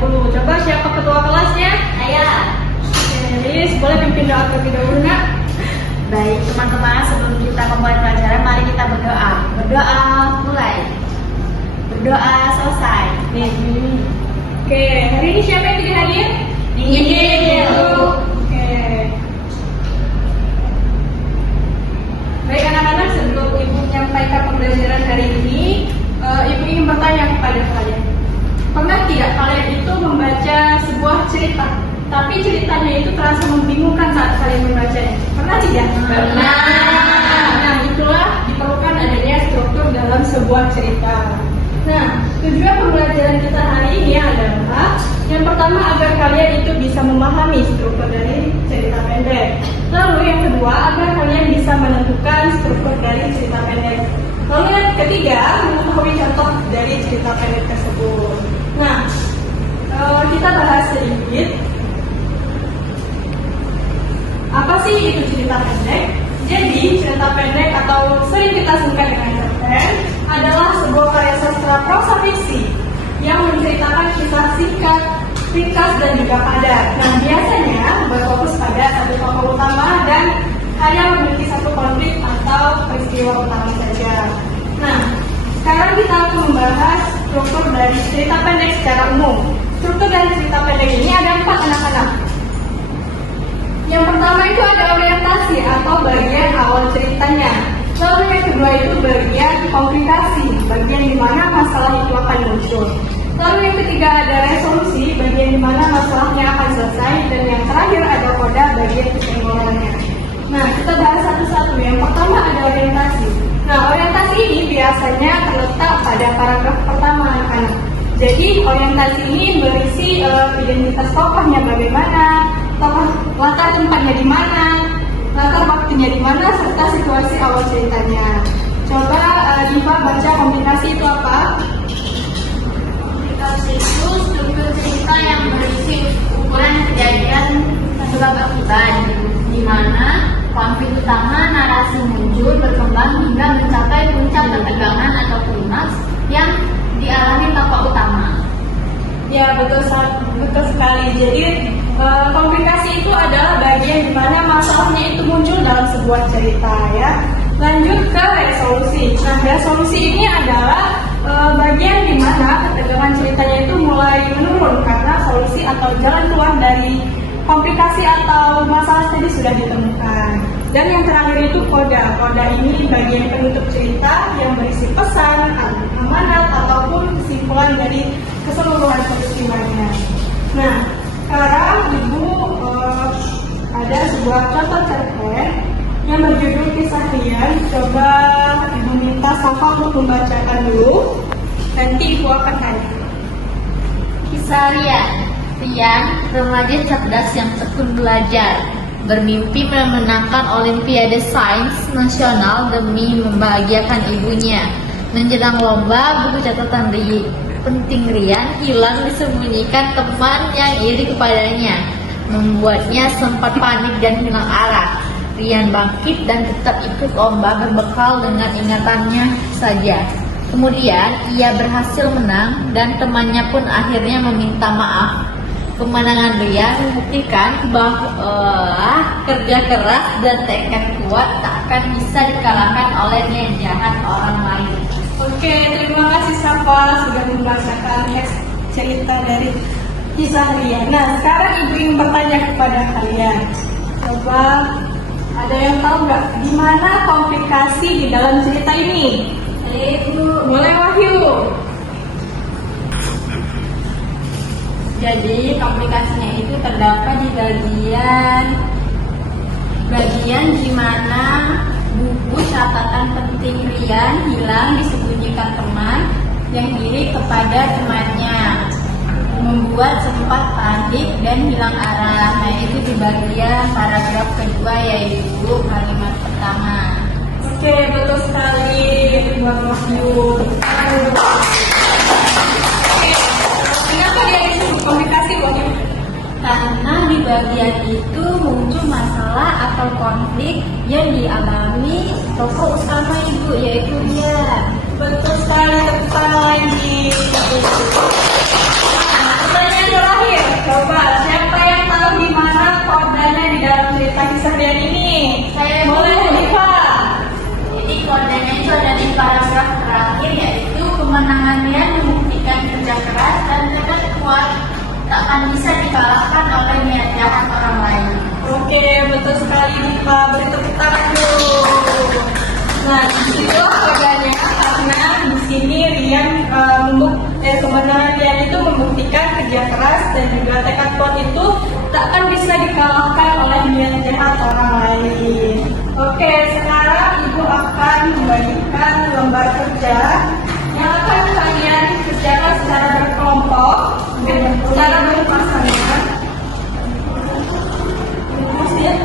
dahulu. Coba siapa ketua kelasnya? Saya. Lilis, boleh pimpin doa terlebih dahulu, Nak? Baik teman-teman, sebelum kita memulai pelajaran, mari kita berdoa. Berdoa mulai. Berdoa selesai. Nih. Oke, hari ini siapa yang tidak hadir? Nihil. Oke. Baik anak-anak, sebelum Ibu menyampaikan pembelajaran hari ini, Ibu ingin bertanya kepada kalian. Pernah tidak kalian itu membaca sebuah cerita, tapi ceritanya itu terasa membingungkan saat kalian membacanya? Pernah tidak? Pernah. Nah, itulah diperlukan adanya struktur dalam sebuah cerita. Nah, tujuan pembelajaran kita hari ini adalah yang pertama agar kalian itu bisa memahami struktur dari cerita pendek. Lalu yang kedua agar kalian bisa menentukan struktur dari cerita pendek. Lalu yang ketiga mengetahui contoh dari cerita pendek tersebut. Nah, kita bahas sedikit. Apa sih itu cerita pendek? Jadi cerita pendek atau sering kita singkat dengan cerpen adalah sebuah karya sastra prosa fiksi yang menceritakan kisah singkat, ringkas dan juga padat. Nah, biasanya berfokus pada satu tokoh utama dan hanya memiliki satu konflik atau peristiwa utama saja. Nah, sekarang kita akan membahas struktur dari cerita pendek secara umum. Struktur dari cerita pendek ini ada 4 anak-anak. Yang pertama itu ada orientasi atau bagian awal ceritanya. Lalu yang kedua itu bagian komplikasi, bagian di mana masalah itu akan muncul. Lalu yang ketiga ada resolusi, bagian di mana masalahnya akan selesai. Dan yang terakhir ada koda, bagian kesimpulannya. Nah, kita bahas satu-satu. Yang pertama ada orientasi. Nah, orientasi ini biasanya terletak pada paragraf pertama anak-anak. Jadi orientasi ini berisi identitas tokohnya bagaimana, tokoh latar tempatnya di mana, latar waktunya di mana, serta situasi awal ceritanya. Coba Diva baca komplikasi itu apa? Komplikasi itu struktur cerita yang berisi ukuran kejadian sebab akibat, di mana konflik utama narasi muncul berkembang hingga mencapai puncak ketegangan atau klimaks yang dialami tokoh utama. Ya, betul sekali. Jadi komplikasi itu adalah bagian di mana masalahnya itu muncul dalam sebuah cerita, ya. Lanjut ke resolusi. Nah, resolusi ini adalah bagian di mana ketegangan ceritanya itu mulai menurun karena solusi atau jalan keluar dari komplikasi atau masalah tadi sudah ditemukan. Dan yang terakhir itu koda. Koda ini bagian penutup cerita yang berisi pesan, amanat ataupun kesimpulan dari keseluruhan peristiwanya. Nah, sekarang Ibu ada sebuah contoh cerpen yang berjudul Kisah Rian. Coba Ibu minta Safa untuk membacakan dulu. Nanti Ibu akan tanya. Kisah Rian, remaja cerdas yang tekun belajar, bermimpi memenangkan Olimpiade Sains Nasional demi membahagiakan ibunya. Menjelang lomba, buku catatan penting Rian hilang disembunyikan teman yang iri kepadanya, membuatnya sempat panik dan hilang arah. Rian bangkit dan tetap ikut lomba berbekal dengan ingatannya saja. Kemudian ia berhasil menang dan temannya pun akhirnya meminta maaf. Kemenangan Rian membuktikan bahwa kerja keras dan tekad kuat tak akan bisa dikalahkan oleh niat jahat orang lain. Oke, terima kasih Safa sudah membacakan cerita dari Kisah Rian. Nah, sekarang Ibu ingin bertanya kepada kalian. Coba ada yang tahu nggak di mana komplikasi di dalam cerita ini? Ibu, boleh Wahyu. Jadi komplikasinya itu terdapat di bagian di mana buku catatan penting Rian hilang disembunyikan teman yang iri kepada temannya, membuat sempat panik dan hilang arah. Nah, itu di bagian paragraf kedua, yaitu kalimat pertama. Oke, betul sekali buat Wahyu. Kenapa dia disebut komplikasi, Wahyu? Karena di bagian itu muncul masalah atau konflik yang dialami tokoh utama ibu, yaitu Rian. Betul sekali, tepuk tangan lagi. Pertanyaan coba siapa yang tahu di mana kodenya di dalam cerita kisah Rian ini? Saya Boleh, Diva. Jadi kodenya itu ada di paragraf terakhir, yaitu kemenangan Rian membuktikan kerja keras dan tekad kuat tak akan bisa dikalahkan oleh niat jahat orang lain. Oke, betul sekali Diva. Beri tepuk tangan dulu. Nah, disitulah kodenya karena di sini Rian kemenangan Rian itu membuktikan kerja keras dan juga tekad kuat itu tak akan bisa dikalahkan oleh niat jahat orang lain. Oke, sekarang Ibu akan membagikan lembar kerja yang akan kalian kerjakan secara berkelompok, secara berpasangan. Ya.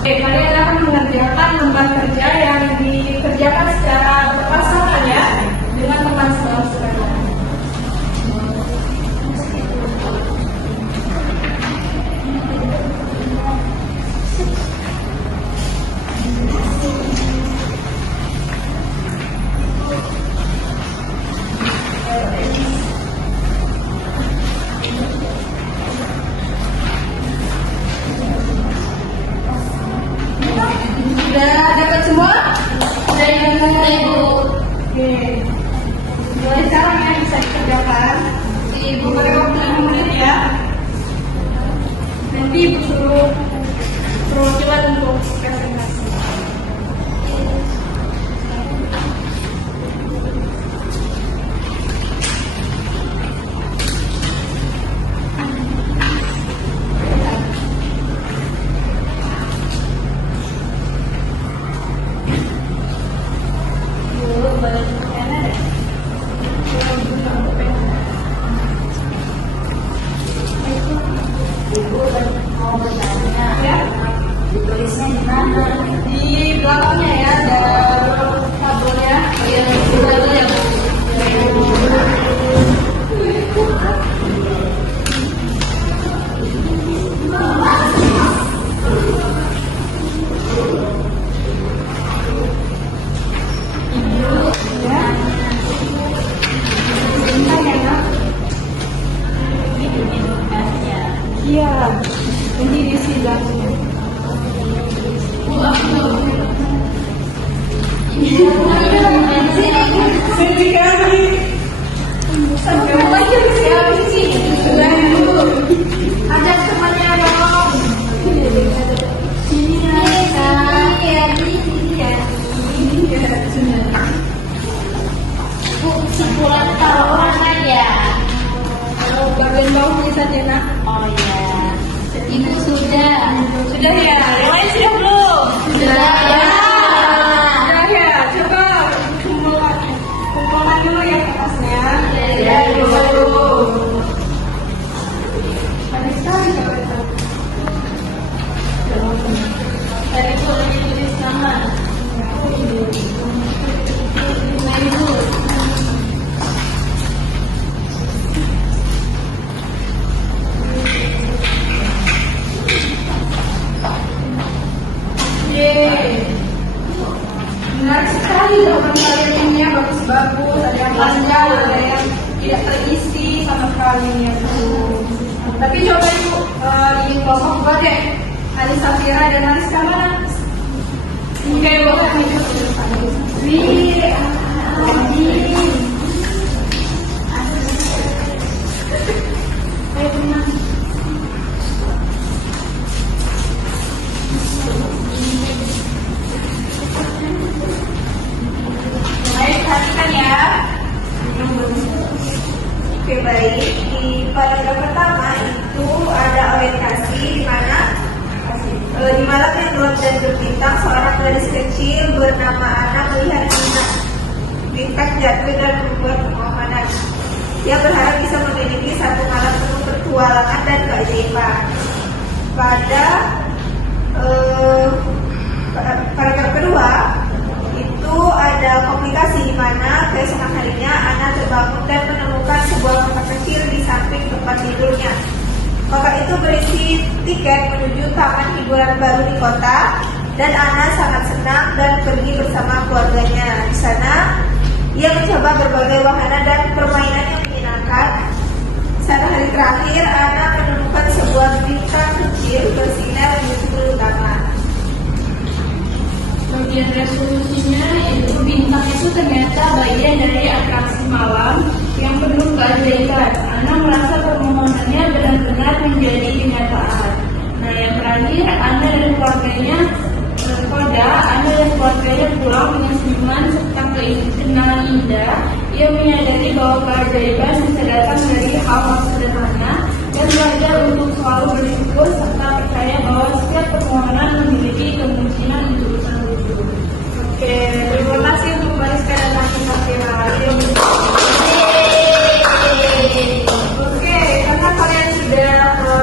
Oke, kalian akan mengerjakan lembar kerja yang dikerjakan secara berpasangan ya dengan teman sebaya sekalian. Sudah dapat semua? Sudah Ibu? Oke. Mulai sekarang ya bisa dikerjakan. Ibu beri waktu 5 menit ya. Nanti Ibu suruh perwakilan untuk presentasi. Ditulisnya di mana? Di belakangnya ya ada tabelnya. Iya, ini di sidangnya. Sekali. Sampai lagi sekali sih. Sudah dulu. Ajak temannya dong. Sini ya. Bu, simpulan taruh mana ya? Kalau bagian bawah tulisannya nak. Oh ya, Ibu sudah. Sudah ya. Yang lain sudah belum? Sudah ya. Sudah ya. Coba kumpulkan dulu ya kertasnya. Ya, dulu. Banyak sekali coba itu. Tadi Bu ditulis nama. Nah, Ibu. Menarik sekali jawaban kalian ini ya, bagus-bagus, ada yang panjang, ada yang tidak terisi sama sekali ya. Tapi coba Ibu di kelompok dua deh, Ali Safira dan Mariska mana? Kayak bawa nih. Perhatikan ya. Oke, baik. Di paragraf pertama itu ada orientasi di mana di malam yang gelap dan berbintang seorang gadis kecil bernama Ana melihat bintang jatuh dan membuat permohonan. Dia berharap bisa memiliki satu malam penuh petualangan dan keajaiban. Pada paragraf kedua itu ada komplikasi di mana keesokan harinya Ana terbangun dan menemukan sebuah kotak kecil di samping tempat tidurnya. Kotak itu berisi tiket menuju taman hiburan baru di kota Dan Ana sangat senang dan pergi bersama keluarganya. Di sana, ia mencoba berbagai wahana dan permainan yang menyenangkan. Saat hari terakhir, Ana menemukan sebuah bintang kecil bersinar di sudut taman. Bagian resolusinya itu bintang itu ternyata bagian dari atraksi malam yang penuh keajaiban. Ana merasa permohonannya benar-benar menjadi kenyataan. Nah, yang terakhir, Ana dan keluarganya pulang dengan senyuman serta kenangan indah. Ia menyadari bahwa keajaiban bisa datang dari hal sederhana dan belajar untuk selalu bersyukur serta percaya bahwa setiap permohonan memiliki kemungkinan untuk terwujud. Oke, terima kasih untuk Mariska dan Tante. Oke, karena kalian sudah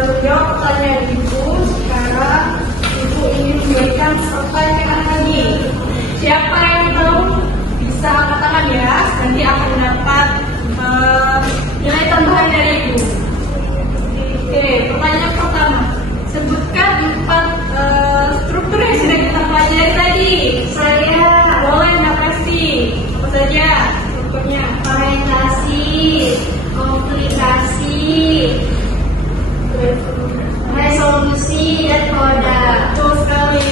menjawab pertanyaan Ibu, sekarang Ibu ingin memberikan pertanyaan lagi. Siapa yang belum bisa angkat tangan ya? Nanti akan mendapat nilai tambahan dari Ibu. Oke, pertanyaan pertama. Sebutkan 4 struktur yang sudah kita pelajari tadi. Saya boleh makasih. Apa saja strukturnya? Orientasi, komplikasi, resolusi, dan koda. Betul sekali.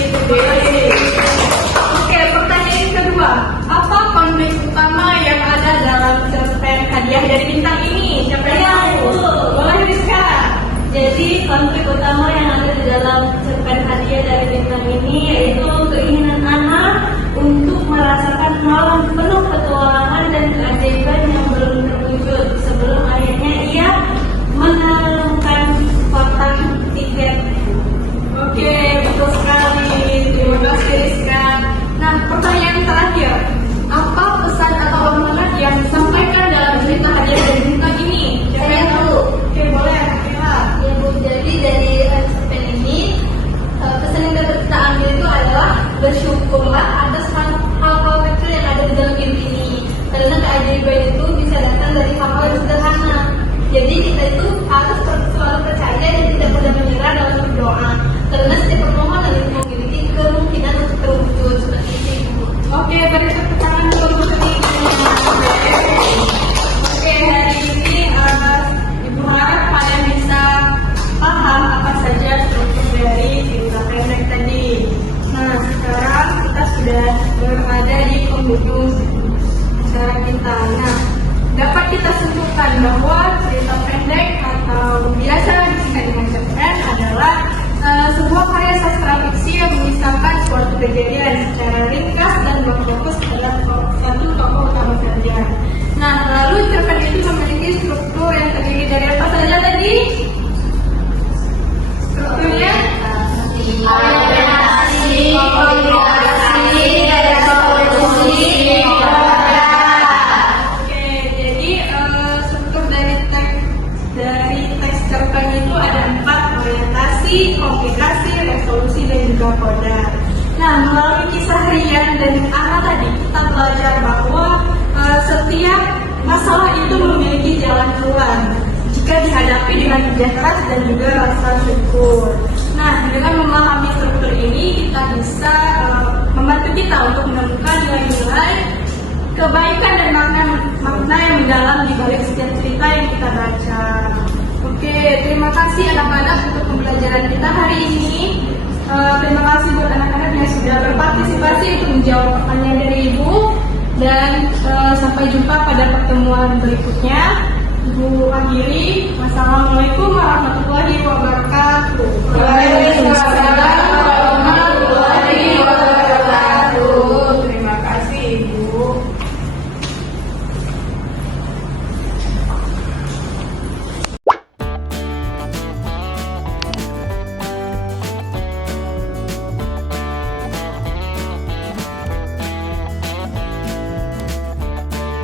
Oke, pertanyaan yang kedua. Apa konflik utama yang ada dalam cerpen hadiah dari bintang ini? Siapa yang tahu? Boleh Rizka. Jadi konflik utama yang ada di dalam cerpen hadiah dari bintang ini yaitu keinginan anak untuk merasakan hal penuh petualangan dan keajaiban yang belum terwujud sebelum akhirnya ia menemukan kotak tiket. Oke, betul sekali. Terima kasih Rizka. Nah, pertanyaan terakhir. Apa pesan atau amanat yang disampaikan dalam cerita hadiah dari bintang ini? Siapa yang tahu? Oke, boleh. Ya Bu, jadi dari cerpen ini pesan yang dapat kita ambil itu adalah bersyukurlah atas hal-hal kecil yang ada di dalam hidup ini, karena keajaiban itu bisa datang dari hal-hal yang sederhana. Jadi kita itu harus selalu percaya dan tidak mudah menyerah dalam berdoa, karena setiap permohonan itu memiliki kemungkinan untuk terwujud seperti itu. Oke, beri tepuk tangan dulu untuk Ibu. Oke, hari ini Ibu harap kalian bisa paham apa saja struktur dari cerita pendek tadi. Nah, sekarang kita sudah berada di penghujung acara kita. Nah, dapat kita simpulkan bahwa cerita pendek atau biasa disingkat dengan cerpen adalah sebuah karya sastra fiksi yang mengisahkan suatu kejadian secara ringkas dan berfokus pada satu tokoh utama saja. Nah, lalu cerpen itu memiliki struktur yang terdiri dari apa saja tadi? Strukturnya Orientasi, komplikasi, resolusi, koda. Oke, jadi struktur dari teks cerpen itu ada 4: orientasi, komplikasi, resolusi, dan juga koda. Nah, melalui kisah Rian dan Ana tadi kita belajar bahwa setiap masalah itu memiliki jalan keluar jika dihadapi dengan kerja keras dan juga rasa syukur. Nah, dengan memahami struktur ini kita bisa membantu kita untuk menemukan nilai-nilai kebaikan dan makna yang mendalam di balik setiap cerita yang kita baca. Oke, terima kasih anak-anak untuk pembelajaran kita hari ini. Terima kasih buat anak-anak yang sudah berpartisipasi untuk menjawab pertanyaan dari Ibu. Dan sampai jumpa pada pertemuan berikutnya. Ibu akhiri. Wassalamualaikum warahmatullahi wabarakatuh.